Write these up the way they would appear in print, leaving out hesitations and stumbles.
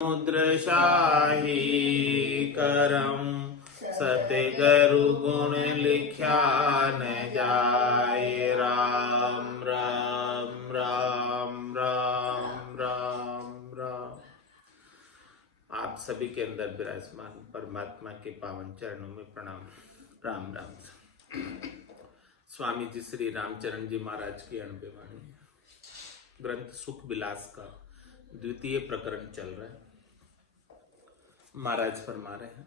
मुद्रशाही करम सतगुरु गुण लिख्या न जाए। राम राम राम राम राम राम। आप सभी के अंदर विराजमान परमात्मा के पावन चरणों में प्रणाम। राम राम। स्वामी जी श्री रामचरण जी महाराज की अणबे वाणी ग्रंथ सुख विलास का द्वितीय प्रकरण चल रहा है। महाराज फरमा रहे हैं,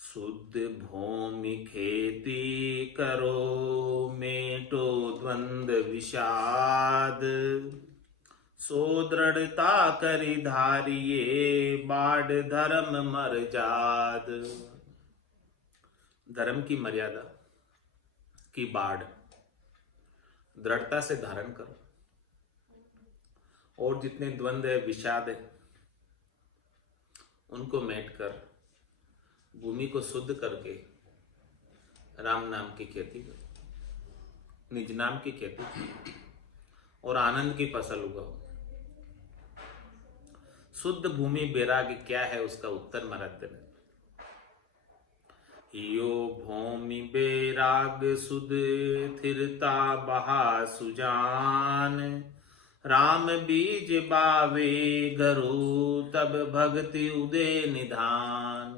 शुद्ध भूमि खेती करो, मेटो द्वंद विषाद, सो दृढ़ता करि धारिये, बाढ़ धर्म मर जाद। धर्म की मर्यादा की बाढ़ दृढ़ता से धारण करो, और जितने द्वंद्व है, विषाद है, उनको मेट कर भूमि को शुद्ध करके राम नाम की खेती करो, निज नाम की खेती करो और आनंद की फसल उगाओ। शुद्ध भूमि वैराग्य क्या है, उसका उत्तर महाराज देने। यो भूमि वैराग सुध थिरता बहा सुजान, राम बीज बावे गरु, तब भक्ति उदय निधान।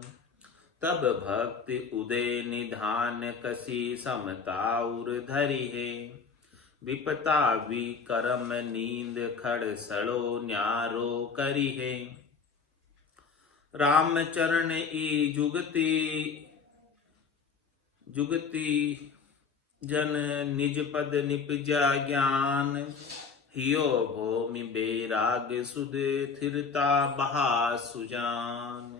तब भक्ति उदय निधान, कसी समता उर धरी है, विपता विकर्म नींद खड़ सड़ो न्यारो करी है। राम चरण ई जुगती जुगती जन निज पद निपजा ज्ञान, हियो भूमि बैराग सुध थिरता बहा सुजान।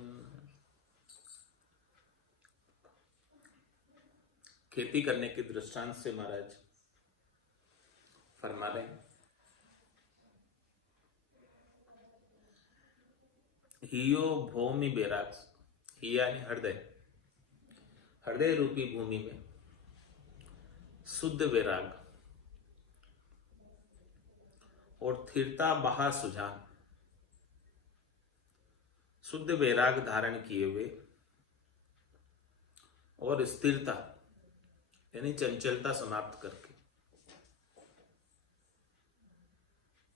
खेती करने के दृष्टांत से महाराज फरमा रहे हैं, हियो भूमि बैराग, हिया यानी हृदय, हृदय रूपी भूमि में शुद्ध वैराग और थिरता बहा सुजान, शुद्ध वैराग धारण किए हुए और स्थिरता यानी चंचलता समाप्त करके,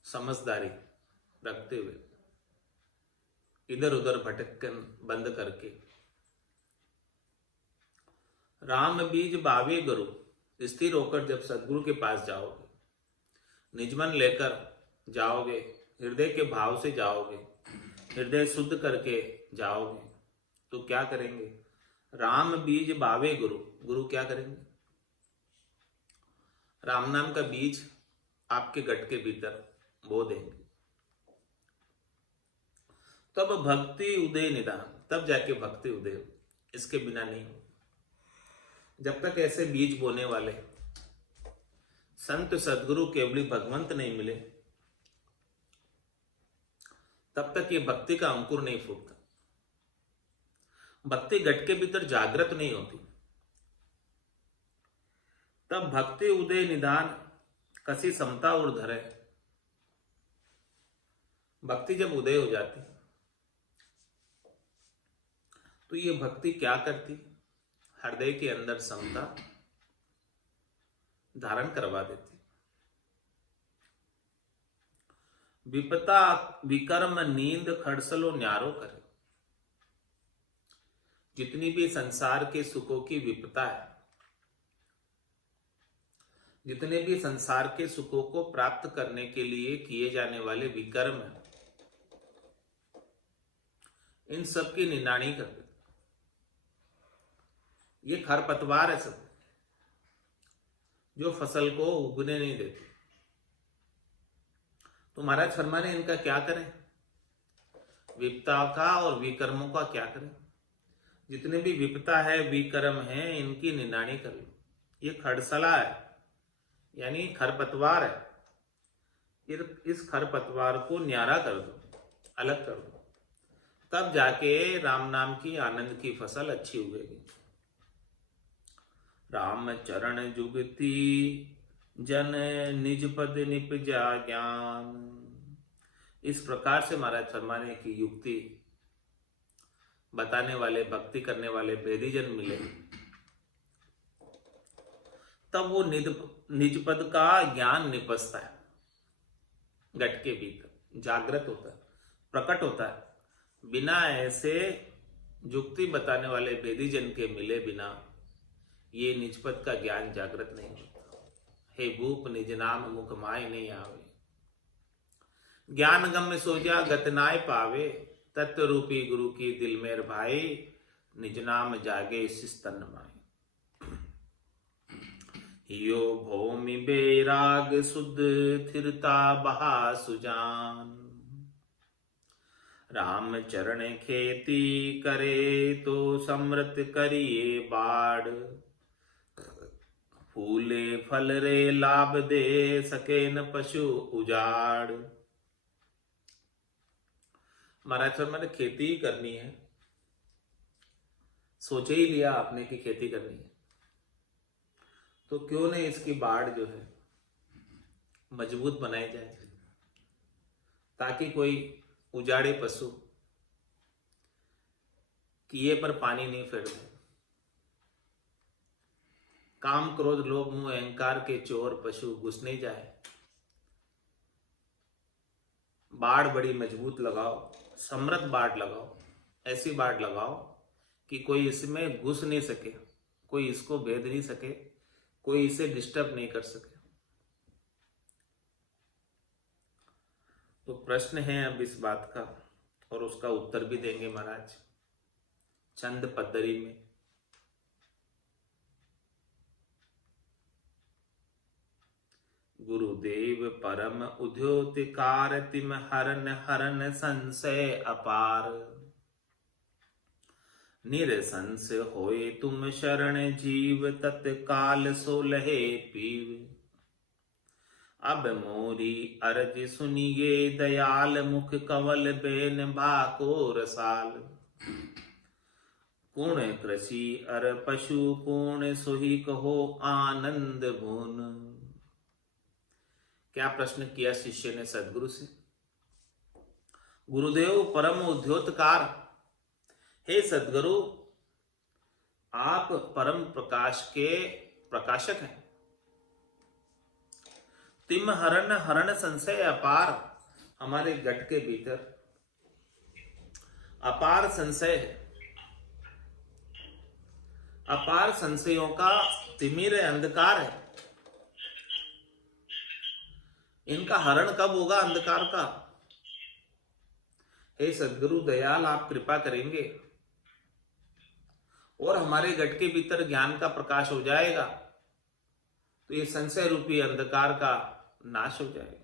समझदारी रखते हुए, इधर उधर भटकन बंद करके, राम बीज बावे गुरु, स्थिर होकर जब सदगुरु के पास जाओगे, निजमन लेकर जाओगे, हृदय के भाव से जाओगे, हृदय शुद्ध करके जाओगे, तो क्या करेंगे? राम बीज बावे गुरु, गुरु क्या करेंगे? राम नाम का बीज आपके गट के भीतर बो देंगे। तब भक्ति उदय निदान, तब जाके भक्ति उदय, इसके बिना नहीं। जब तक ऐसे बीज बोने वाले संत सदगुरु केवली भगवंत नहीं मिले, तब तक ये भक्ति का अंकुर नहीं फूटता, भक्ति गट के भीतर जागृत नहीं होती। तब भक्ति उदय निदान कसी समता और धरे, भक्ति जब उदय हो जाती तो ये भक्ति क्या करती? हृदय के अंदर समता धारण करवा देती, विपता विकर्म नींद खड़सलो न्यारो करे। जितनी भी संसार के सुखों की विपता है, जितने भी संसार के सुखों को प्राप्त करने के लिए किए जाने वाले विकर्म हैं, इन सब की निंदाणी कर देते। ये खरपतवार है सब, जो फसल को उगने नहीं देते। तो महाराज फरमा रहे इनका क्या करें? विपता का और विकर्मों का क्या करें? जितने भी विपता है, विकर्म है, इनकी निंदाणी कर लो। ये खड़सला है यानी खरपतवार है, इस खरपतवार को न्यारा कर दो, अलग कर दो, तब जाके राम नाम की आनंद की फसल अच्छी उगेगी। राम चरण जुगती जन निज पद निपजा ज्ञान। इस प्रकार से महाराज फरमाने की युक्ति बताने वाले, भक्ति करने वाले वेदीजन मिले, तब वो निज पद का ज्ञान निपजता है, घट के भीतर जागृत होता है, प्रकट होता है। बिना ऐसे युक्ति बताने वाले वेदीजन के मिले बिना ये निजपद का ज्ञान जागृत नहीं होता। हे भूप निज नाम मुख माय नहीं आवे, ज्ञान गम्य सोजा गत नाय पावे, तत्व रूपी गुरु की दिल मेर भाई, निज नाम जागे शिस्तन माय। यो भौमि बेराग सुध थिरता बहा सुजान, राम चरण खेती करे तो समृत करिए बाढ़, फूले फल रे लाभ दे सके न पशु उजाड़। महाराज सर मैंने खेती ही करनी है, सोचे ही लिया आपने कि खेती करनी है, तो क्यों नहीं इसकी बाढ़ जो है मजबूत बनाई जाए, ताकि कोई उजाड़े पशु किए पर पानी नहीं फेर दे। काम क्रोध लोभ मोह अहंकार के चोर पशु घुस नहीं जाए। बाढ़ बड़ी मजबूत लगाओ, समृद्ध बाढ़ लगाओ, ऐसी बाढ़ लगाओ कि कोई इसमें घुस नहीं सके, कोई इसको भेद नहीं सके, कोई इसे डिस्टर्ब नहीं कर सके। तो प्रश्न है अब इस बात का, और उसका उत्तर भी देंगे महाराज चंद पद्धति में। गुरुदेव परम उद्योतिकार तिम हरन हरन संशय अपार, निरसंस होए तुम शरण जीव तत्काल सो लहे पीव, अब मोरी अर्ज सुनिए दयाल मुख कवल बेन भाको रसाल, पुण्य कृषि अर पशु पुण्य सोही कहो आनंद भून। क्या प्रश्न किया शिष्य ने सदगुरु से? गुरुदेव परम उद्योतकार, हे सदगुरु आप परम प्रकाश के प्रकाशक हैं। तिम हरण हरण संशय अपार, हमारे घट के भीतर अपार संशय है। अपार संशयों का तिमिर अंधकार है। इनका हरण कब होगा अंधकार का? हे सद्गुरु दयाल आप कृपा करेंगे और हमारे घट के भीतर ज्ञान का प्रकाश हो जाएगा, तो ये संशय रूपी अंधकार का नाश हो जाएगा।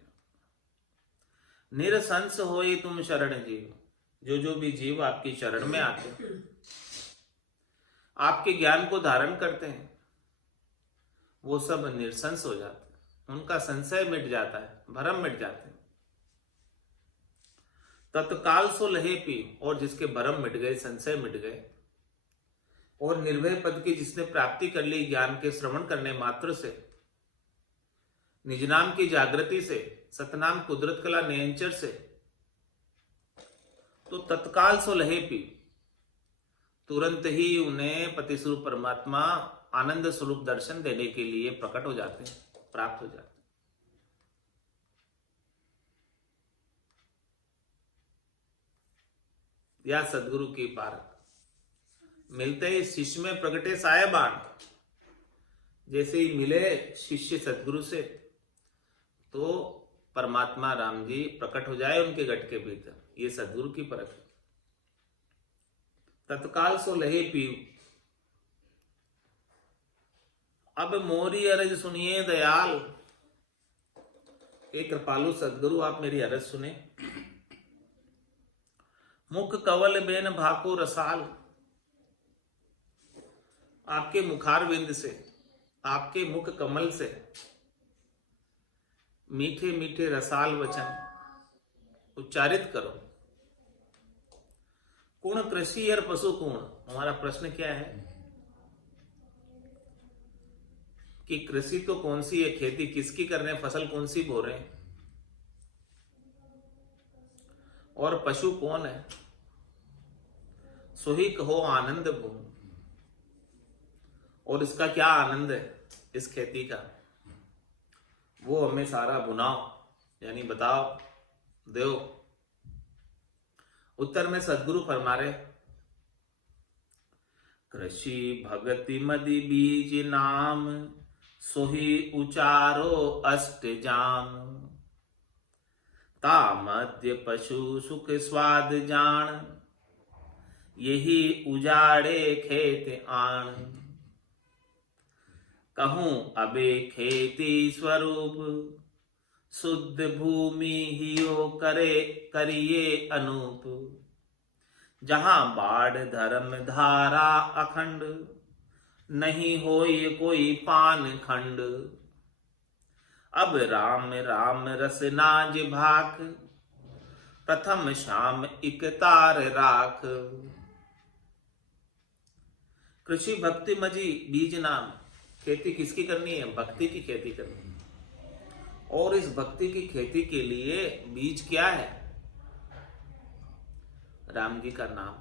निरसंस होए तुम शरण जीव, जो भी जीव आपकी शरण में आते हैं, आपके ज्ञान को धारण करते हैं, वो सब निरसंस हो जाते हैं, उनका संशय मिट जाता है, भरम मिट जाते हैं। तत्काल सो लहे पी, और जिसके भरम मिट गए, संशय मिट गए, और निर्भय पद की जिसने प्राप्ति कर ली ज्ञान के श्रवण करने मात्र से, निज नाम की जागृति से, सतनाम कुदरत कला नियंचर से, तो तत्काल सो लहे पी, तुरंत ही उन्हें पति स्वरूप परमात्मा आनंद स्वरूप दर्शन देने के लिए प्रकट हो जाते हैं, प्राप्त हो जाते हैं। या सदगुरु की पारक मिलते ही शिष्य में प्रगटे साहेबान, जैसे ही मिले शिष्य सदगुरु से, तो परमात्मा राम जी प्रकट हो जाए उनके घट के भीतर। ये सदगुरु की परख है। तत्काल सो लहे पीव, अब मोरी अरज सुनिए दयाल, हे कृपालु सदगुरु आप मेरी अरज सुने। मुख कवल बेन भाको रसाल, आपके मुखारविंद से, आपके मुख कमल से मीठे मीठे रसाल वचन उच्चारित करो। कुण कृषि और पशु कुण, हमारा प्रश्न क्या है कि कृषि तो कौन सी है, खेती किसकी कर रहे हैं, फसल कौन सी बो रहे हैं, और पशु कौन है? सोही कहो आनंद भूमि। और इसका क्या आनंद है इस खेती का, वो हमें सारा बुनाओ, यानी बताओ, दो। उत्तर में सदगुरु फरमा रहे, कृषि भगति मदि बीज नाम, सोही उचारो अष्ट जाम। ता मध्य पशु सुख स्वाद जान, यही उजाड़े खेत आन। कहूं अबे खेती स्वरूप, शुद्ध भूमि हियो करे करिए अनूप। जहां बाढ़ धर्म धारा अखंड, नहीं होय कोई पान खंड। अब राम राम रसनाज भाख, प्रथम शाम इकतार राख। कृषि भक्ति मजी बीज नाम, खेती किसकी करनी है? भक्ति की खेती करनी है। और इस भक्ति की खेती के लिए बीज क्या है? राम जी का नाम,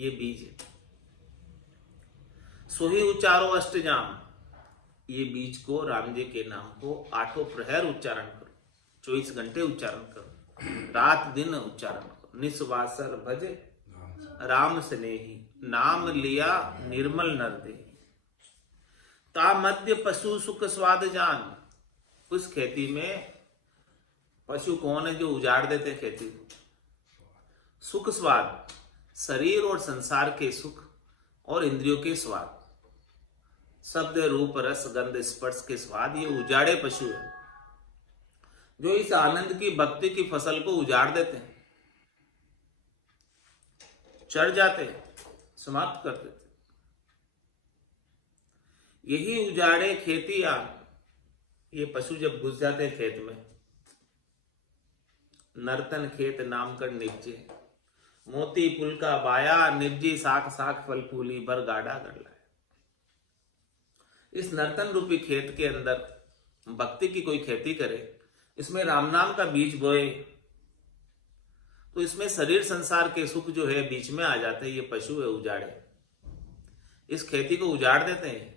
ये बीज है। सोही उच्चारो अष्टजाम, ये बीज को, राम जी के नाम को आठों प्रहर उच्चारण करो, 24 घंटे उच्चारण करो, रात दिन उच्चारण करो। निस्वासर भज राम स्नेही, नाम लिया निर्मल नर दे। ता मध्य पशु सुख स्वाद जान, उस खेती में पशु कौन है जो उजाड़ देते खेती को? सुख स्वाद, शरीर और संसार के सुख और इंद्रियों के स्वाद, शब्द रूप रस गंध स्पर्श के स्वाद, ये उजाड़े पशु है जो इस आनंद की भक्ति की फसल को उजाड़ देते हैं, चढ़ जाते हैं, समाप्त कर देते। यही उजाड़े खेती आन, ये पशु जब घुस जाते हैं खेत में, नर्तन खेत नाम कर निपजे, मोती पुल का बाया, निपजी साख साख फल फूली, भर गाड़ा कर लाए। इस नर्तन रूपी खेत के अंदर भक्ति की कोई खेती करे, इसमें राम नाम का बीज बोए, तो इसमें शरीर संसार के सुख जो है बीच में आ जाते हैं। ये पशु है उजाड़े, इस खेती को उजाड़ देते हैं।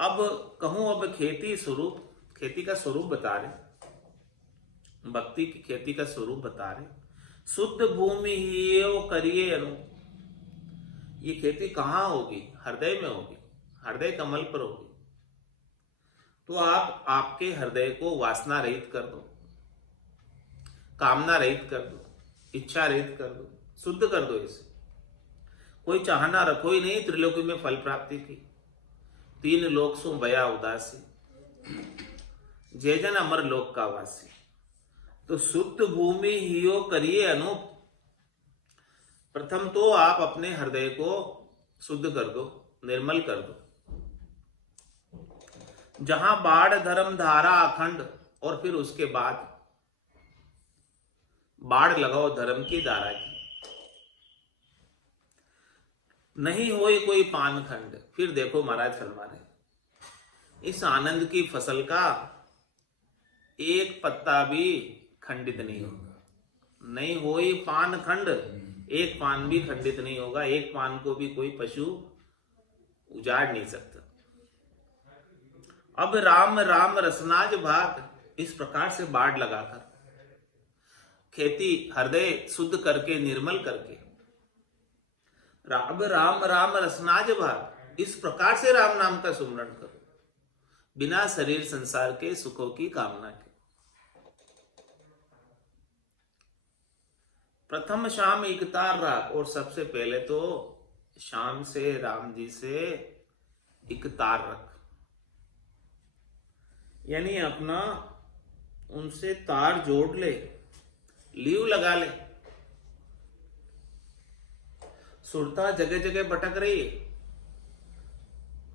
अब कहूं, अब खेती स्वरूप, खेती का स्वरूप बता रहे, भक्ति की खेती का स्वरूप बता रहे। शुद्ध भूमि ही वो करिए अनु, ये खेती कहां होगी? हृदय में होगी, हृदय कमल पर होगी। तो आप आपके हृदय को वासना रहित कर दो, कामना रहित कर दो, इच्छा रहित कर दो, शुद्ध कर दो इसे। कोई चाहना रखो ही नहीं त्रिलोकी में फल प्राप्ति की। 3 लोक सु बया उदासी, जय जन अमर लोक का वासी। तो शुद्ध भूमि हियो करिए अनूप। प्रथम तो आप अपने हृदय को शुद्ध कर दो, निर्मल कर दो। जहां बाढ़ धर्म धारा अखंड, और फिर उसके बाद बाढ़ लगाओ धर्म की धारा की। नहीं होई कोई पान खंड, फिर देखो महाराज फरमा रहे, इस आनंद की फसल का एक पत्ता भी खंडित नहीं होगा। नहीं होई पान खंड, एक पान भी खंडित नहीं होगा। एक पान को भी कोई पशु उजाड़ नहीं सकता। अब राम राम रसनाज भाग, इस प्रकार से बाढ़ लगाकर खेती हृदय शुद्ध करके, निर्मल करके, अब राम राम रसनाज भाग, इस प्रकार से राम नाम का सुमरण करो, बिना शरीर संसार के सुखों की कामना के। प्रथम शाम इकतार राख, और सबसे पहले तो शाम से राम जी से इकतार रख, यानी अपना उनसे तार जोड़ ले, लीव लगा ले। सुरता जगह जगह भटक रही है,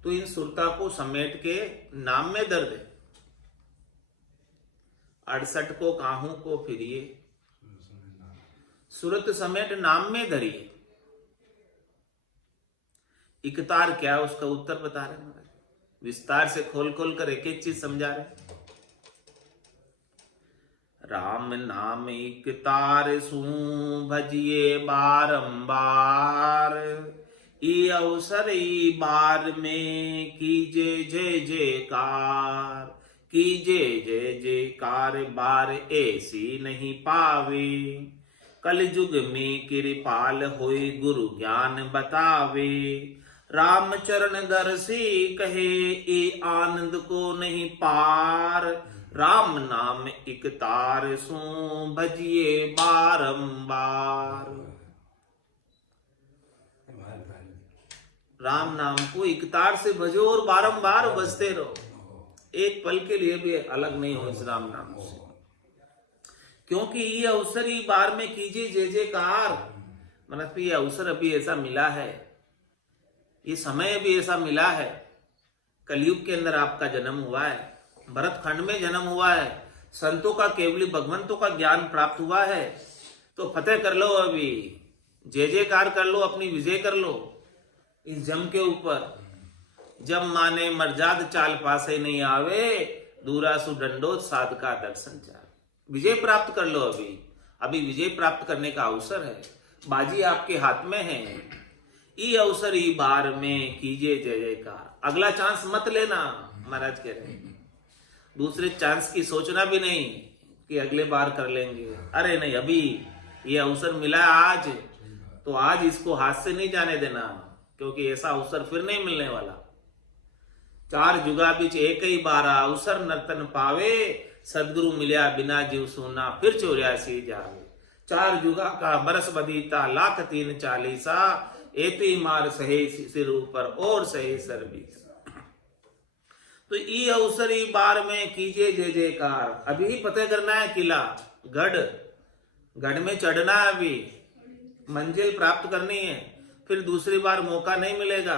तो इन सुरता को समेट के नाम में दर दे। 68 को काहू को फिरिए, सुरत समेट नाम में धरिए। इकतार क्या है, उसका उत्तर बता रहे महाराज, विस्तार से खोल खोल कर एक एक चीज समझा रहे। राम नाम एक तार सू भजिए बारंबार। ये अवसर ई बार में कीजे जय जयकार, कीजे जय जयकार बार ऐसी नहीं पावे। कल युग में कृपाल होई गुरु ज्ञान बतावे। राम चरण दर्शी कहे ए आनंद को नहीं पार। राम नाम एक तार सो भजिए बारंबार। राम नाम को एक तार से भजो और बारंबार बजते रहो। एक पल के लिए भी अलग नहीं हो इस राम नाम से, क्योंकि ये अवसर ही बार में कीजिए जय जयकार। मतलब ये अवसर अभी ऐसा मिला है, ये समय भी ऐसा मिला है। कलयुग के अंदर आपका जन्म हुआ है, भरत खंड में जन्म हुआ है, संतों का केवली भगवंतों का ज्ञान प्राप्त हुआ है। तो फतेह कर लो, अभी जय जयकार कर लो, अपनी विजय कर लो इस जम के ऊपर। जब माने मर्जाद चाल पासे नहीं आवे, दूरा सु डंडोत साध का दर्शन चाल। विजय प्राप्त कर लो, अभी विजय प्राप्त करने का अवसर है, बाजी आपके हाथ में है। ये अवसर ई बार में कीजिए जय जयकार। अगला चांस मत लेना, महाराज कह रहे हैं। दूसरे चांस की सोचना भी नहीं कि अगले बार कर लेंगे। अरे नहीं, अभी ये अवसर मिला आज, तो आज इसको हाथ से नहीं जाने देना, क्योंकि ऐसा अवसर फिर नहीं मिलने वाला। चार जुगा बीच एक ही बारा, अवसर नर्तन पावे। सदगुरु मिलिया बिना जीव सोना, फिर 84 जावे। चार जुगा का बरस बदीता, लाख 340। एती मार सहे सिर ऊपर और सहे सर बीस। तो ये अवसर ई बार में कीजिए जय जयकार। अभी ही फतेह करना है किला गढ़ में चढ़ना है, अभी मंजिल प्राप्त करनी है। फिर दूसरी बार मौका नहीं मिलेगा,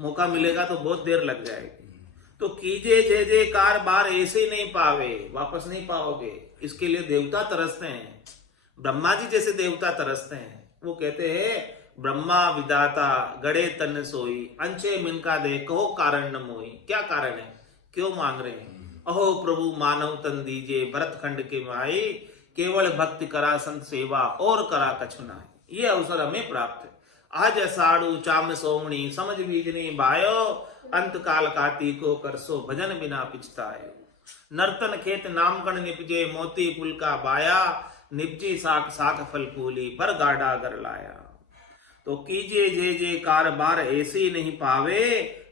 मौका मिलेगा तो बहुत देर लग जाएगी। तो कीजिए जय जयकार बार ऐसे ही नहीं पावे, वापस नहीं पाओगे। इसके लिए देवता तरसते हैं, ब्रह्मा जी जैसे देवता तरसते हैं। वो कहते हैं ब्रह्मा विदाता गड़े तन सोई, अंचे मिनका दे कहो कारण न मोई। क्या कारण है, क्यों मांग रहे हैं? अहो प्रभु मानव तन दीजिए, भरत खंड के माई। केवल भक्ति करा संत सेवा, और करा कछुनाई। ये अवसर हमें प्राप्त है। आज साड़ू चाम सोमणी, समझ बीजनी बायो। अंत काल कार्तिको करसो, भजन बिना पिछतायो। नर्तन खेत नामकण निपजे, मोती पुल का बाया। निपजी साख साख फल फूली, पर गाड़ा कर लाया। तो कीजिए जय जयकार बार ऐसे नहीं पावे।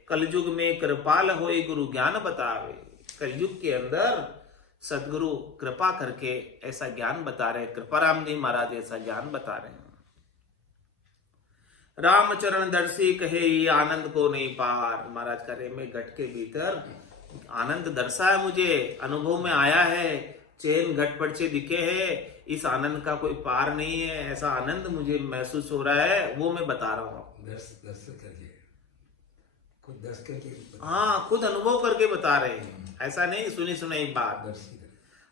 कलयुग में कृपाल होए गुरु ज्ञान बतावे। कलयुग के अंदर सदगुरु कृपा करके ऐसा ज्ञान बता रहे हैं। कृपाराम जी महाराज ऐसा ज्ञान बता रहे हैं। रामचरण दर्शी कहे ये आनंद को नहीं पार। महाराज कह रहे मैं घट के भीतर आनंद दर्शा है, मुझे अनुभव में आया है। चैन घटपट से दिखे है, इस आनंद का कोई पार नहीं है। ऐसा आनंद मुझे महसूस हो रहा है, वो मैं बता रहा हूँ। हाँ, खुद अनुभव करके बता रहे हैं, ऐसा नहीं सुनी सुनाई बात।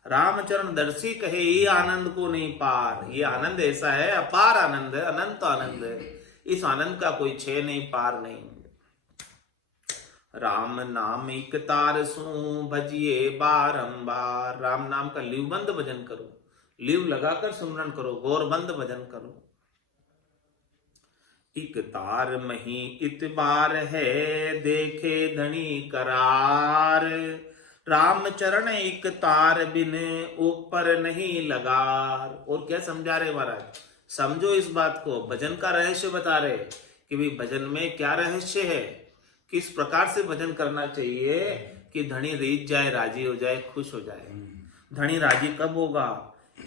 रामचरण दर्शी कहे ये आनंद को नहीं पार। ये आनंद ऐसा है, अपार आनंद है, अनंत आनंद है। इस आनंद का कोई छे नहीं, पार नहीं। राम नाम एक तार सू भजिए बारंबार। राम नाम का लिवबंद भजन करो, लिव लगाकर सुमरन करो, गौरबंद भजन करो। एक तार मही इतबार है, देखे धनी करार। राम चरण एक तार बिन ऊपर नहीं लगार। और क्या समझा रहे महाराज? समझो इस बात को, भजन का रहस्य बता रहे कि भाई भजन में क्या रहस्य है, किस प्रकार से भजन करना चाहिए कि धनी रीत जाए, राजी हो जाए, खुश हो जाए। धनी राजी कब होगा?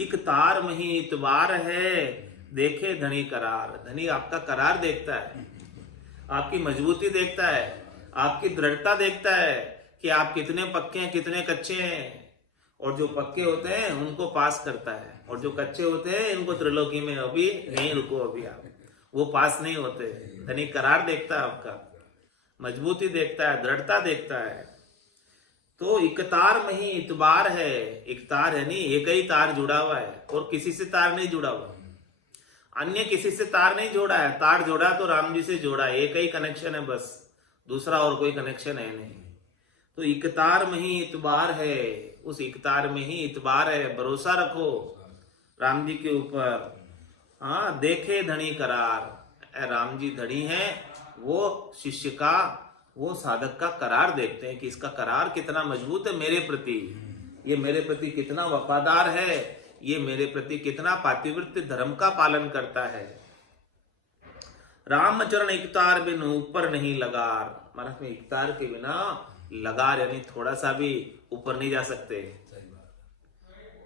एक तार मही इतबार है, देखे धनी करार। धनी आपका करार देखता है, आपकी मजबूती देखता है, आपकी दृढ़ता देखता है कि आप कितने पक्के हैं, कितने कच्चे हैं। और जो पक्के होते हैं उनको पास करता है, और जो कच्चे होते हैं इनको त्रिलोकी में अभी नहीं रुको, अभी आप वो पास नहीं होते। धनी करार देखता है, आपका मजबूती देखता है, दृढ़ता देखता है। तो एक तार में ही इतबार है। एक तार है नहीं, एक ही तार जुड़ा हुआ है, और किसी से तार नहीं जुड़ा हुआ, अन्य किसी से तार नहीं जोड़ा है। तार जोड़ा तो राम जी से जोड़ा है, एक ही कनेक्शन है बस, दूसरा और कोई कनेक्शन है नहीं। तो एक तार में ही इतबार है, उस इकतार में ही इतबार है, भरोसा रखो राम जी के ऊपर। हाँ, देखे धनी करार, राम जी धनी है, वो शिष्य का, वो साधक का करार देखते हैं कि इसका करार कितना मजबूत है मेरे प्रति, ये मेरे प्रति कितना वफादार है, ये मेरे प्रति कितना पातिव्रत्य धर्म का पालन करता है। रामचरण इकतार बिन ऊपर नहीं लगार, महाराज में इकतार के बिना लगार यानी थोड़ा सा भी ऊपर नहीं जा सकते।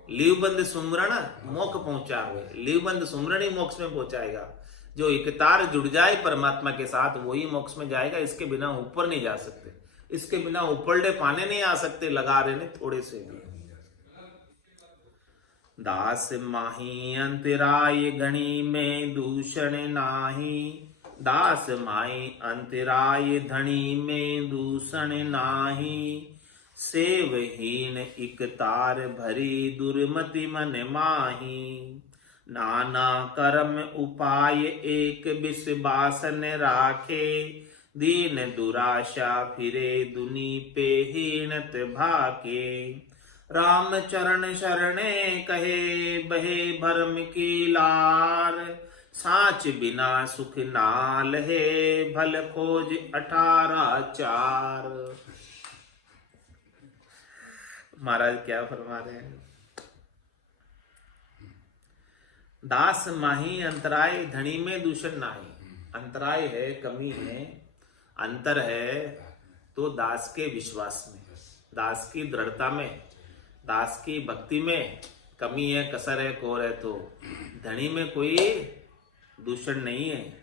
लीवबंद सुमरण मोक्ष पहुंचा हुए, लीवबंद सुमरण ही मोक्ष में पहुंचाएगा। जो इकतार जुड़ जाए परमात्मा के साथ वही मोक्ष में जाएगा, इसके बिना ऊपर नहीं जा सकते, इसके बिना ऊपरले पाने नहीं आ सकते, लगा रहे नहीं थोड़े से भी। दास माही अंतराय गणी में दूषण नाही, दास माई अंतराय धनी में दूषण नाही, सेवहीन इकतार भरी दुर्मति मन माही, नाना कर्म उपाय एक विश्वासन राखे, दीन दुराशा फिरे दुनी पे हीनत भाके, राम चरण शरणे कहे बहे भरम की लार, साच बिना सुख नाल है भल खोज 18 महाराज क्या फरमा रहे हैं, दास माही अंतराय धनी में दूषण नाही, अंतराय है, कमी है, अंतर है तो दास के विश्वास में, दास की दृढ़ता में, दास की भक्ति में कमी है, कसर है, कोर है। तो धनी में कोई दूषण नहीं है,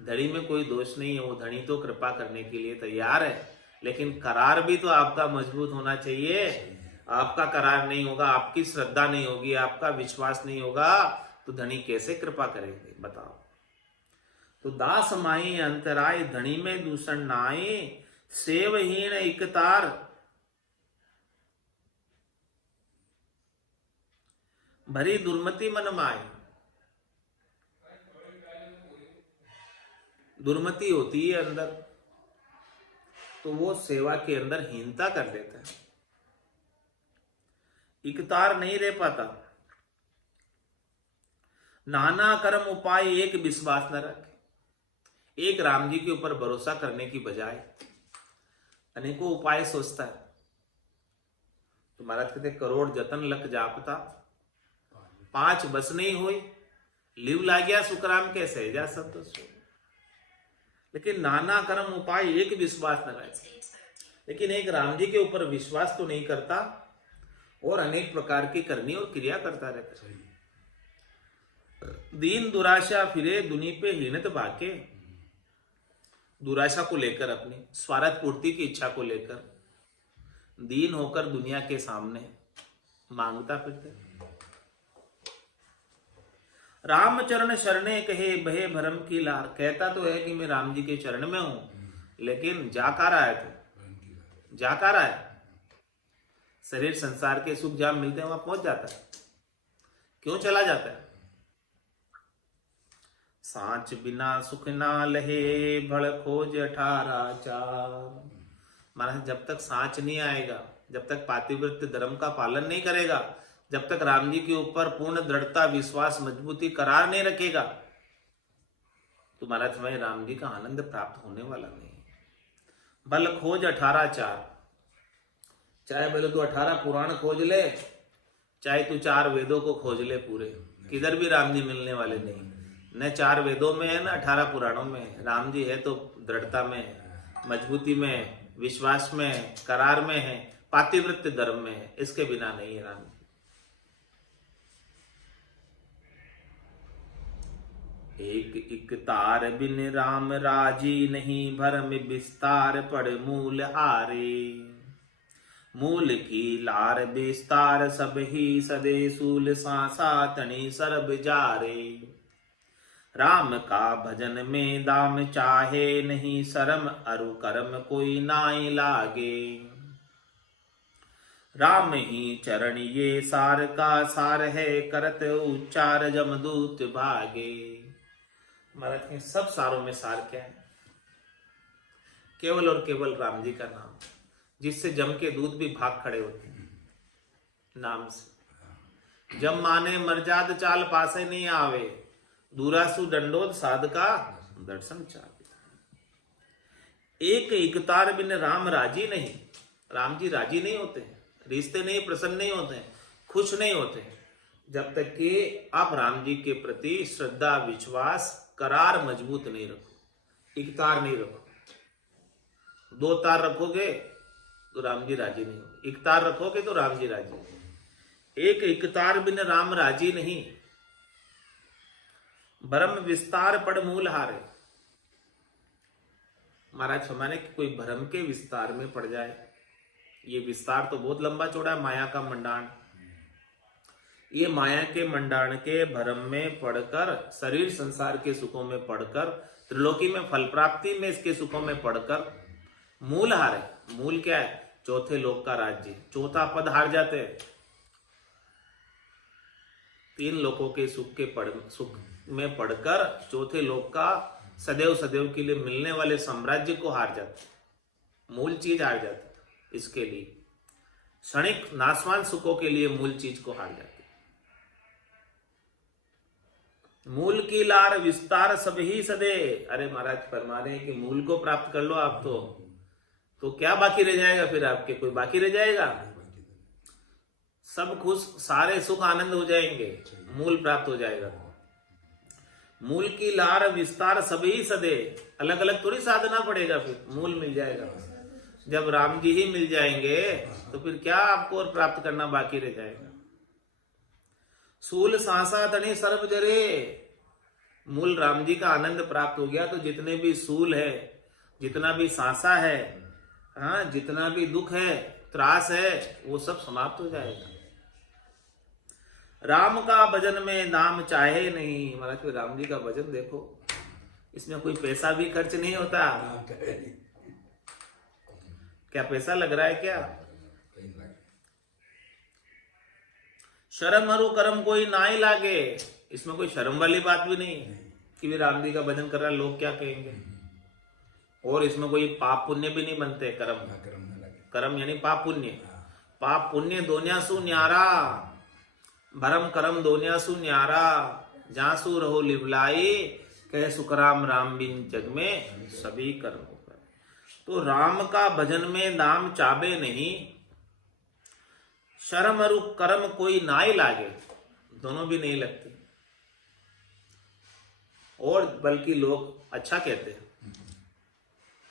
धनी में कोई दोष नहीं है, वो धनी तो कृपा करने के लिए तैयार है, लेकिन करार भी तो आपका मजबूत होना चाहिए। आपका करार नहीं होगा, आपकी श्रद्धा नहीं होगी, आपका विश्वास नहीं होगा तो धनी कैसे कृपा करेंगे बताओ। तो दास माई अंतराय धनी में दूषण नाई, सेवहीन इकतार भरी दुर्मति मन माई। दुर्मति होती है अंदर तो वो सेवा के अंदर हीनता कर देता है, इकतार नहीं रह पाता। नाना कर्म उपाय एक विश्वास न रखे, एक राम जी के ऊपर भरोसा करने की बजाय अनेकों उपाय सोचता है। तो महाराज कहते करोड़ जतन लख जापता, 5 बस नहीं हुई, लिव ला गया सुखराम के सहजा संतोष। लेकिन नाना कर्म उपाय एक विश्वास न रखे, लेकिन एक राम जी के ऊपर विश्वास तो नहीं करता और अनेक प्रकार की करनी और क्रिया करता रहता है। दीन दुराशा फिरे दुनी पे हीनत भाके, दुराशा को लेकर, अपनी स्वार्थ पूर्ति की इच्छा को लेकर दीन होकर दुनिया के सामने मांगता फिरते। राम चरण शरणे कहे बहे भरम की लार, कहता तो है कि मैं राम जी के चरण में हूं, लेकिन जा का रहा है, तो जा का रहा है। शरीर संसार के सुख जहां मिलते हैं वहां पहुंच जाता है, क्यों चला जाता है। सांच बिना सुख ना लहे भड़ खोज 18 महाराज जब तक सांच नहीं आएगा, जब तक पातिव्रत्य धर्म का पालन नहीं करेगा, जब तक राम जी के ऊपर पूर्ण दृढ़ता विश्वास मजबूती करार नहीं रखेगा, तो महाराज तुम्हें राम जी का आनंद प्राप्त होने वाला नहीं। बल खोज 18 चाहे बोले तू 18 पुराण खोज ले, चाहे तू 4 वेदों को खोज ले पूरे, किधर भी राम जी मिलने वाले नहीं। न 4 वेदों में है, न 18 पुराणों में है। राम जी है तो दृढ़ता में है, मजबूती में, विश्वास में, करार में है, पातिव्रत्य धर्म में है, इसके बिना नहीं है राम जी। एक तार बिन राम राजी नहीं, भरम विस्तार पड़ मूल हारे, मूल की लार विस्तार सब ही सदे सूल सांसा तनी सरब जारे, राम का भजन में दाम चाहे नहीं, शरम अरु कर्म कोई नाई लागे, राम ही चरण ये सार का सार है, करत उच्चार जमदूत भागे। महाराज के सब सारों में सार क्या है? केवल और केवल राम जी का नाम, जिससे जम के दूत भी भाग खड़े होते हैं। नाम से। जब माने मर्जाद चाल पासे नहीं आवे, दूरासु दंडोद साधका दर्शन चाहे। एक इकतार बिन राम राजी नहीं। राम जी राजी नहीं होते, रिश्ते नहीं, प्रसन्न नहीं होते, खुश नहीं होते, जब तक कि आप राम जी के प्रति श्रद्धा, विश्वास, करार मजबूत नहीं रखो, इकतार नहीं रखो। दो तार रखोगे तो राम जी राजी नहीं होंगे, इकतार रखोगे तो राम जी राजी होंगे। एक इकतार बिन राम राजी नहीं, भरम विस्तार पड़ मूल हारे। महाराज फरमाने कि कोई भ्रम के विस्तार में पड़ जाए, ये विस्तार तो बहुत लंबा चौड़ा है, माया का मंडाण। ये माया के मंडाण के भ्रम में पढ़कर, शरीर संसार के सुखों में पढ़कर, त्रिलोकी में फल प्राप्ति में इसके सुखों में पढ़कर मूल हारे। मूल क्या है? चौथे लोक का राज्य, चौथा पद हार जाते हैं। तीन लोकों के सुख में पढ़कर चौथे लोक का सदैव सदैव के लिए मिलने वाले साम्राज्य को हार जाते, मूल चीज हार जाती। इसके लिए क्षणिक नाशवान सुखों के लिए मूल चीज को हार जाती। मूल की लार विस्तार सब ही सदे। अरे महाराज फरमा रहे हैं कि मूल को प्राप्त कर लो आप, तो क्या बाकी रह जाएगा फिर आपके? कोई बाकी रह जाएगा? सब खुश, सारे सुख आनंद हो जाएंगे, मूल प्राप्त हो जाएगा। मूल की लार विस्तार सभी सदे। अलग अलग थोड़ी साधना पड़ेगा, फिर मूल मिल जाएगा। जब राम जी ही मिल जाएंगे तो फिर क्या आपको और प्राप्त करना बाकी रह जाएगा? सूल सांसा तनी सर्व जरे। मूल राम जी का आनंद प्राप्त हो गया तो जितने भी सूल है, जितना भी सांसा है, हाँ, जितना भी दुख है, त्रास है, वो सब समाप्त हो जाएगा। राम का भजन में दाम चाहे नहीं। महाराज कोई राम जी का भजन देखो, इसमें कोई पैसा भी खर्च नहीं होता। क्या पैसा लग रहा है क्या? शर्म हरु कर्म कोई ना ही लागे। इसमें कोई शर्म वाली बात भी नहीं कि भी राम जी का भजन कर रहा है, लोग क्या कहेंगे। और इसमें कोई पाप पुण्य भी नहीं बनते। कर्म यानी पाप पुण्य। पाप पुण्य दोन्यासु न्यारा, भरम करम दोन्यासु न्यारा। जासु रहो लिवलाई, कह सुखराम राम बिन जग में सभी कर्म। तो राम का भजन में दाम चाबे नहीं, शर्म और कर्म कोई ना ही लागे, दोनों भी नहीं लगते। और बल्कि लोग अच्छा कहते हैं,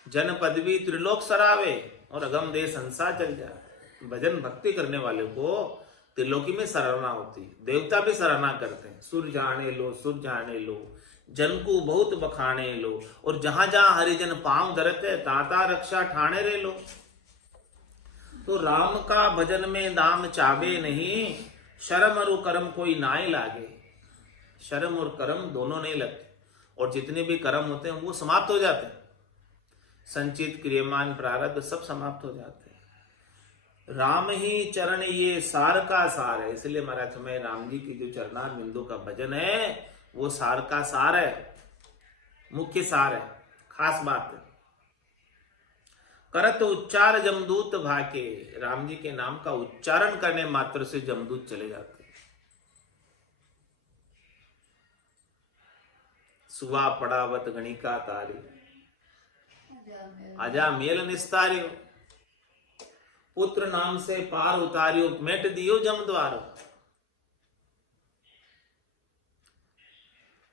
जन पदवी त्रिलोक सरावे और अगम दे संसार चल जाए। भजन भक्ति करने वाले को त्रिलोकी में सराहना होती, देवता भी सराहना करते हैं। सुर जाने लो, सुर जाने लो, जन को बहुत बखाने लो, और जहां जहां हरिजन पांव धरते ताता रक्षा ठाणे रे लो। तो राम का भजन में दाम चाबे नहीं, शर्म और कर्म कोई ना ही लागे। शर्म और कर्म दोनों नहीं लगते, और जितने भी कर्म होते हैं वो समाप्त हो जाते हैं। संचित क्रियमान प्रारब्ध सब समाप्त हो जाते हैं। राम ही चरण ये सार का सार है। इसलिए महाराज में राम जी की जो चरणार बिंदु का भजन है वो सार का सार है, मुख्य सार है, खास बात है। करत उच्चार जमदूत भाके। राम जी के नाम का उच्चारण करने मात्र से जमदूत चले जाते हैं। सुवा पड़ावत गणिका तारी, आजा मेल निस्तारियो। पुत्र नाम से पार उतारियो, मेट दियो जम द्वारो।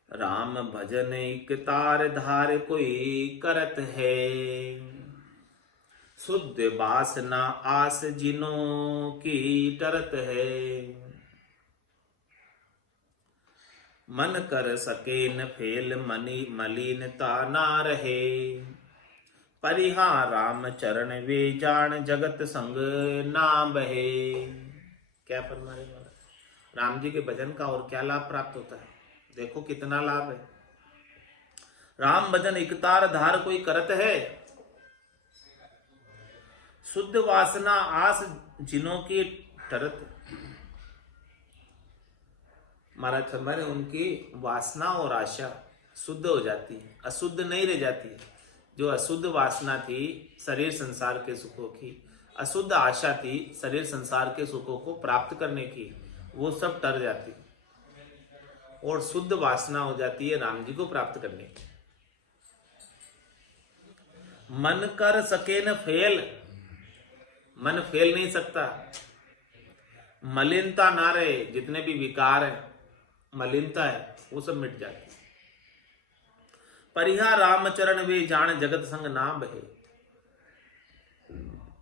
राम भजन एक तार धार कोई करत है, शुद्ध वासना आस जिनों की टरत है। मन कर सके न फेल मनी मलिनता ना रहे, परिहा राम चरण वे जान जगत संग ना बहे। क्या फरमा रहे महाराज? राम जी के भजन का और क्या लाभ प्राप्त होता है? देखो कितना लाभ है। राम भजन इकतार धार कोई करत है, शुद्ध वासना आस जिनों की टरत। महाराज फरमा रहे उनकी वासना और आशा शुद्ध हो जाती है, अशुद्ध नहीं रह जाती है। जो अशुद्ध वासना थी शरीर संसार के सुखों की, अशुद्ध आशा थी शरीर संसार के सुखों को प्राप्त करने की, वो सब टर जाती और शुद्ध वासना हो जाती है राम जी को प्राप्त करने की। मन कर सके न फेल, मन फेल नहीं सकता। मलिनता ना रहे, जितने भी विकार है, मलिनता है, वो सब मिट जाती। परिहा रामचरण वे जान जगत संग ना बहे।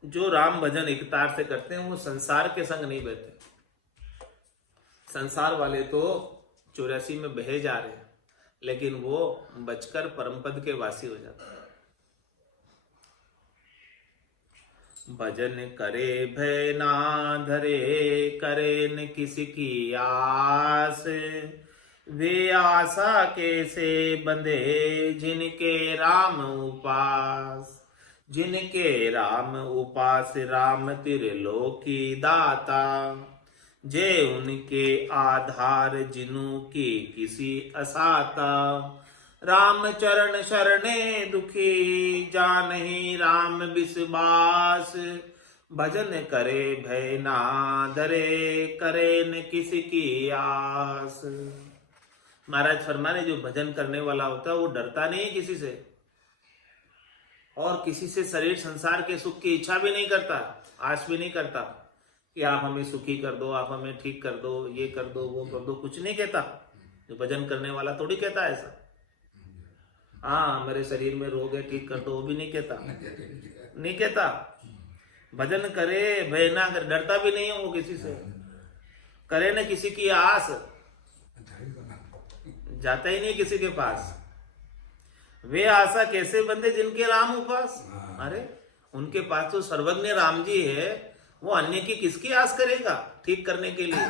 जो राम भजन एकतार से करते हैं वो संसार के संग नहीं बहते। संसार वाले तो 84 में बहे जा रहे हैं, लेकिन वो बचकर परम पद के वासी हो जाते हैं। भजन करे भय ना धरे, करे न किसी की आस। वे आशा कैसे बंधे जिनके राम उपास। जिनके राम उपास राम त्रिलोकी दाता। जे उनके आधार जिनु की किसी असाता। राम चरण शरणे दुखी जानहि राम विश्वास। भजन करे भय ना धरे, करे न किसी की आस। महाराज फरमाने जो भजन करने वाला होता है वो डरता नहीं है किसी से, और किसी से शरीर संसार के सुख की इच्छा भी नहीं करता, आश भी नहीं करता कि आप हमें सुखी कर दो, आप हमें ठीक कर दो, ये कर दो, वो कर दो, कुछ नहीं कहता। जो भजन करने वाला थोड़ी कहता है ऐसा। हाँ मेरे शरीर में रोग है, ठीक कर दो, वो भी नहीं कहता, नहीं कहता। भजन करे भय ना कर, डरता भी नहीं है वो किसी से, करे न किसी की आस, जाता ही नहीं किसी के पास। वे आशा कैसे बंदे जिनके राम उपास। अरे उनके पास तो सर्वज्ञ राम जी है, वो अन्य की किसकी आस करेगा ठीक करने के लिए।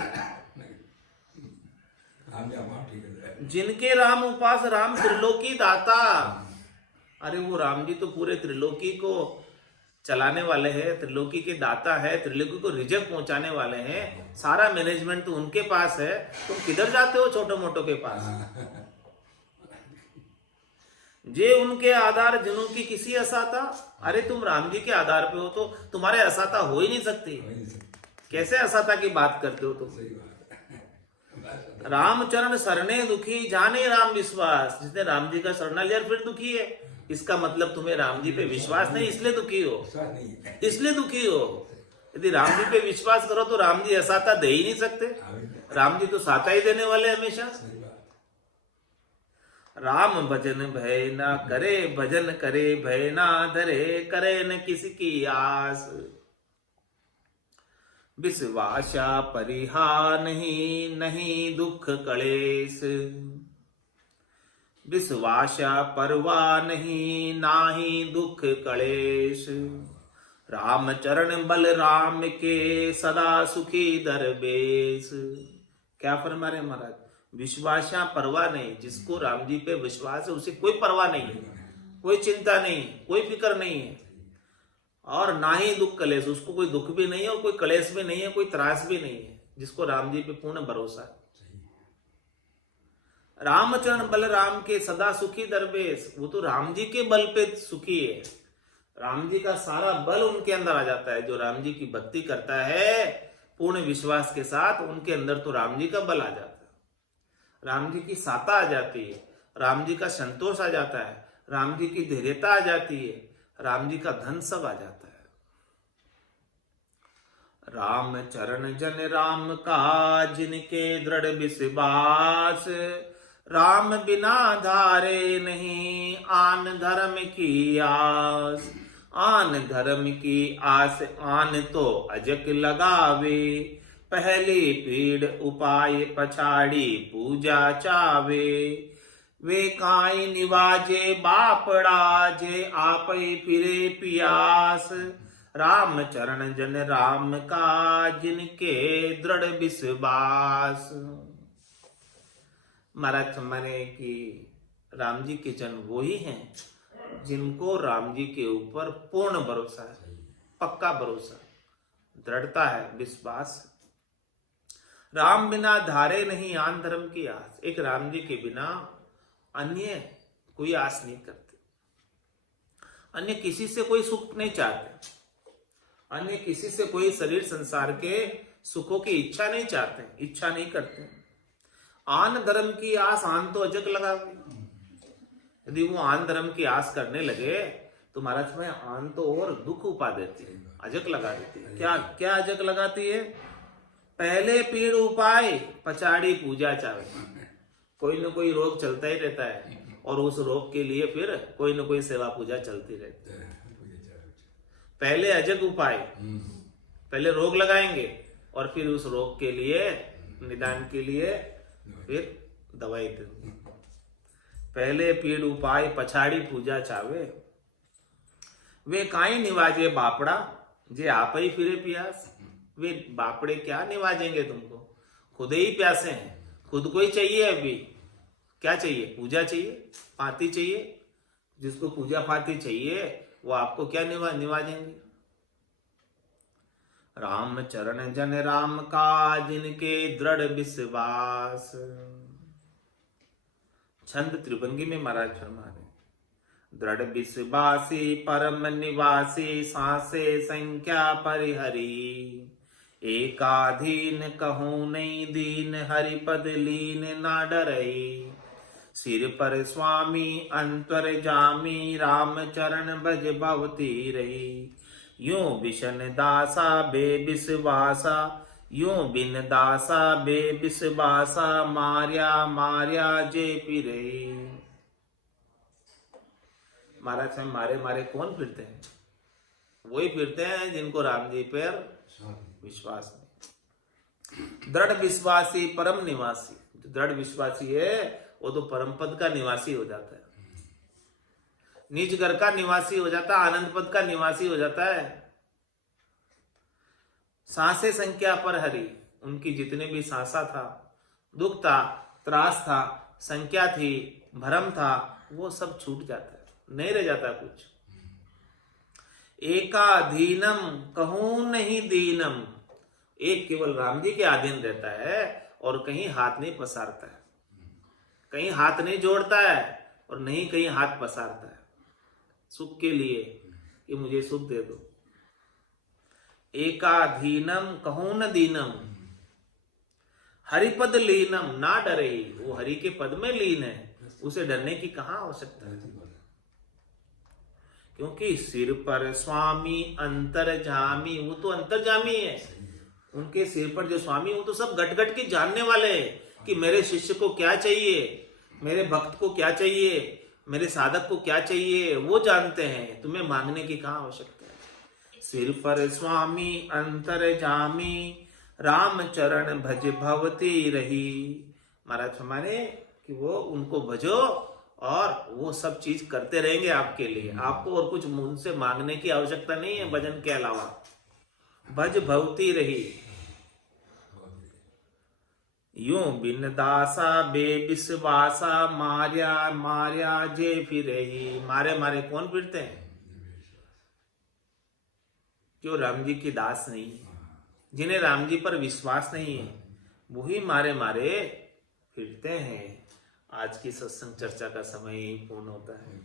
जिनके राम उपास राम त्रिलोकी दाता। अरे वो राम जी तो पूरे त्रिलोकी को चलाने वाले हैं, त्रिलोकी के दाता है, त्रिलोकी को रिजक पहुंचाने वाले हैं, सारा मैनेजमेंट तो उनके पास है। तुम किधर जाते हो छोटे मोटो के पास। जे उनके आधार जिनों की किसी असाता। अरे तुम राम जी के आधार पे हो तो तुम्हारे असाता हो ही नहीं सकती। कैसे असाता की बात करते हो तुम। राम चरण शरणे दुखी जाने राम विश्वास। जिसने राम जी का शरण लिया फिर दुखी है, इसका मतलब तुम्हें राम जी पे विश्वास नहीं, इसलिए दुखी हो, इसलिए दुखी हो। यदि राम जी पे विश्वास करो तो राम जी असाता दे ही नहीं सकते। राम जी तो साता ही देने वाले हमेशा। राम भजन भय ना करे, भजन करे भय ना धरे, करे न किसी की आस। विश्वासा परिहा नहीं, नहीं दुख कलेश। विश्वासा परवा नहीं, नाही दुख कलेश। राम चरण बल राम के सदा सुखी दरबेश। क्या फरमा रहे महाराज। विश्वासा परवाह नहीं, जिसको राम जी पे विश्वास है उसे कोई परवाह नहीं है, कोई चिंता नहीं, कोई फिक्र नहीं है, और ना ही दुख कलेश। उसको कोई दुख भी नहीं है और कोई कलेश भी नहीं है, कोई त्रास भी नहीं है, जिसको राम जी पे पूर्ण भरोसा है। रामचरण बल राम के सदा सुखी दरबेश। वो तो राम जी के बल पे सुखी है, राम जी का सारा बल उनके अंदर आ जाता है। जो राम जी की भक्ति करता है पूर्ण विश्वास के साथ, उनके अंदर तो राम जी का बल आ जाता है, राम जी की साता आ जाती है, राम जी का संतोष आ जाता है, राम जी की धैर्यता आ जाती है, राम जी का धन सब आ जाता है। राम चरण जन राम का जिनके दृढ़ विश्वास। राम बिना धारे नहीं आन धर्म की आस। आन धर्म की आस आन तो अजक लगावे। पहली पीड़ उपाय पछाड़ी पूजा चावे। वे काई निवाजे बापड़ा जे आपै फिरे पियास। राम चरण जन राम का जिनके दृढ़ विश्वास। महाराज माने कि राम जी के जन वो ही हैं जिनको राम जी के ऊपर पूर्ण भरोसा है, पक्का भरोसा, दृढ़ता है, विश्वास। राम बिना धारे नहीं आन धर्म की आस। एक राम जी के बिना अन्य कोई आस नहीं करते, अन्य किसी से कोई सुख नहीं चाहते। अन्य किसी से कोई शरीर संसार के सुखों की इच्छा नहीं चाहते, इच्छा नहीं करते। आन धर्म की आस आन तो अजक लगा। यदि वो आन धर्म की आस करने लगे तो महाराज में आन तो और दुख उपा देती है, अजक लगा देती है। क्या क्या अजक लगाती है? पहले पीड़ उपाय पछाड़ी पूजा चाहे। कोई न कोई रोग चलता ही रहता है और उस रोग के लिए फिर कोई न कोई सेवा पूजा चलती रहती है। पहले अजक उपाय, पहले रोग लगाएंगे और फिर उस रोग के लिए निदान के लिए फिर दवाई देंगे। पहले पीड़ उपाय पछाड़ी पूजा चावे, वे काई निवाजे बापड़ा जे आप ही फिरे प्यास। वे बापड़े क्या निवाजेंगे तुमको, खुद ही प्यासे हैं, खुद को ही चाहिए। अभी क्या चाहिए? पूजा चाहिए, पाती चाहिए। जिसको पूजा पाती चाहिए वो आपको क्या निवाजेंगे? राम चरण जन राम का जिनके दृढ़ विश्वास। छंद त्रिभंगी में महाराज फरमा रहे, दृढ़ विश्वासी परम निवासी सांसे संख्या परिहरी। एकाधीन कहूं नहीं दीन हरिपद लीन ना डरई। सिर पर स्वामी अंतर जामी राम चरण भज भवती रही। यूं बिशन दासा बेविश्वासा यूं बिन दासा बेविश्वासा मार्या मार्या जे फिरे। महाराज हम मारे मारे कौन फिरते हैं? वही फिरते हैं जिनको राम जी पर विश्वास नहीं। दृढ़ विश्वासी परम निवासी, जो दृढ़ विश्वासी है वो तो परम पद का निवासी हो जाता है, निज घर का निवासी हो जाता है, आनंद पद का निवासी हो जाता है। सांसे संख्या पर हरि, उनकी जितने भी सांसा था, दुख था, त्रास था, संख्या थी, भरम था, वो सब छूट जाता है, नहीं रह जाता कुछ। एकाधीनम कहूं नहीं दीनम, एक केवल राम जी के अधीन रहता है और कहीं हाथ नहीं पसारता है, कहीं हाथ नहीं जोड़ता है और नहीं कहीं हाथ पसारता है सुख के लिए कि मुझे सुख दे दो। एकाधीनम कहूं न दीनम हरिपद लीनम ना डरे। वो हरि के पद में लीन है, उसे डरने की कहां आवश्यकता है? क्योंकि सिर पर स्वामी अंतर्जामी, वो तो अंतर्जामी है। उनके सिर पर जो स्वामी, वो तो सब गट गट के जानने वाले हैं कि मेरे शिष्य को क्या चाहिए, मेरे भक्त को क्या चाहिए, मेरे साधक को क्या चाहिए, वो जानते हैं। तुम्हें मांगने की कहां आवश्यकता है? सिर पर स्वामी अंतर्जामी राम चरण भज भवती रही। महाराज हमारे कि वो उनको भजो और वो सब चीज करते रहेंगे आपके लिए। आपको और कुछ उनसे मांगने की आवश्यकता नहीं है भजन के अलावा। भज भवती रही। यूं बिन दासा बेविश्वासा मार्या मार्या जे फिरही। मारे मारे कौन फिरते हैं? जो राम जी की दास नहीं है, जिन्हें राम जी पर विश्वास नहीं है, वही मारे मारे फिरते हैं। आज की सत्संग चर्चा का समय ही पूर्ण होता है।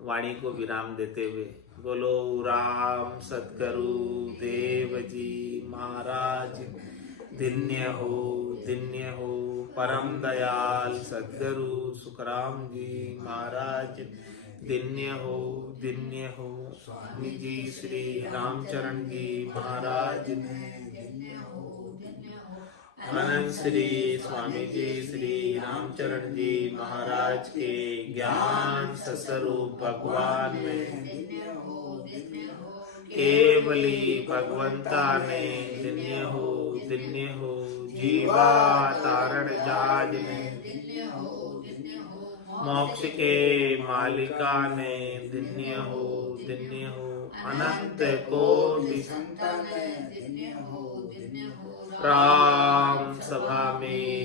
वाणी को विराम देते हुए बोलो राम सद्गुरु देव जी महाराज धन्य हो परम दयाल सद्गुरु सुखराम जी महाराज धन्य हो स्वामी जी श्री रामचरण जी महाराज अनंत श्री स्वामी जी श्री रामचरण जी महाराज के ज्ञान स्वरूप भगवान में केवली भगवंता ने धन्य हो जीवा तारण जाज में मोक्ष के मालिका ने धन्य हो अनंत कोटि संतान राम सभा में